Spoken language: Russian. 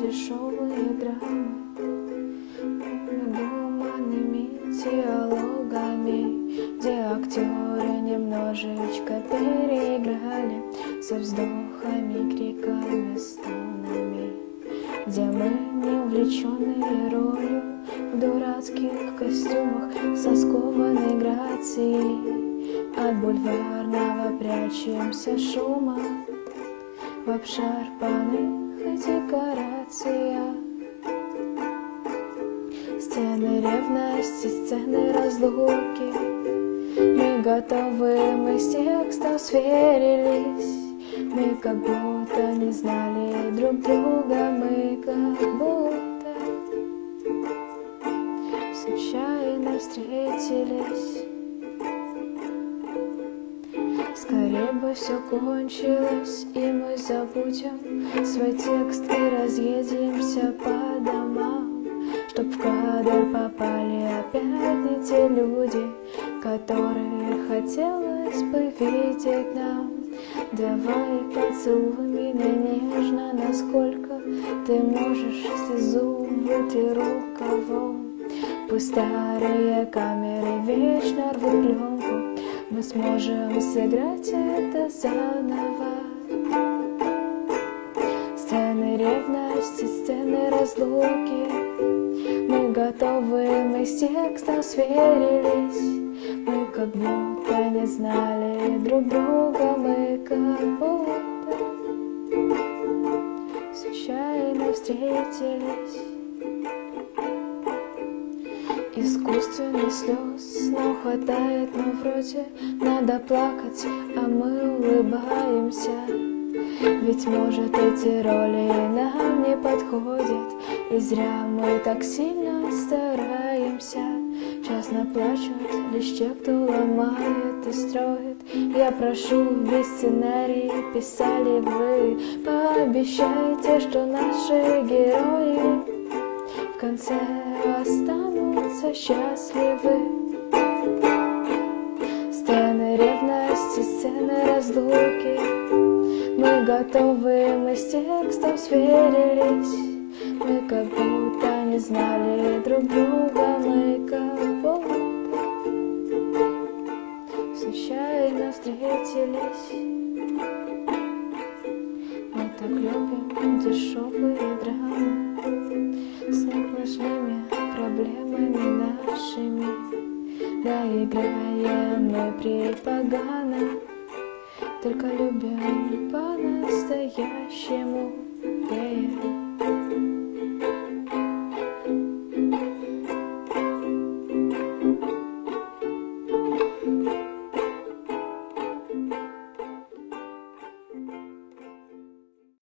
дешевые драмы гуманными диалогами, где актеры немножечко переиграли со вздохами, криками, стонами, где мы не увлеченные ролью в дурацких костюмах со скованной грацией. От бульварного прячемся шума в обшарпанных декорациях. Сцены ревности, сцены разлуки, мы готовы, мы с текстом сверились. Мы как будто не знали друг друга, мы как будто случайно встретились. Скорее бы все кончилось, и мы забудем свой текст и разъедемся по домам, чтоб в кадр попали опять не те люди, которые хотелось бы видеть нам. Давай поцелуй меня нежно, насколько ты можешь, слезу вытри рукавом. Пусть старые камеры вечно рвут пленку, мы сможем сыграть это заново. Сцены ревности, сцены разлуки, мы готовы, мы с текстом сверились. Мы как будто не знали друг друга, мы как будто случайно встретились. Искусственных слез нам хватает, но вроде надо плакать, а мы улыбаемся. Ведь может эти роли нам не подходят, и зря мы так сильно стараемся. Честно плачут лишь те, кто ломает и строит. Я прошу, весь сценарий писали вы, пообещайте, что наши герои в конце останутся счастливы. Сцены ревности, сцены разлуки, мы готовы, мы с текстом сверились. Мы как будто не знали друг друга, мы как будто случайно встретились. Мы так любим дешевые драмы с неплохими проблемами нашими. Да, играем мы припогано, только любим по-настоящему. Yeah.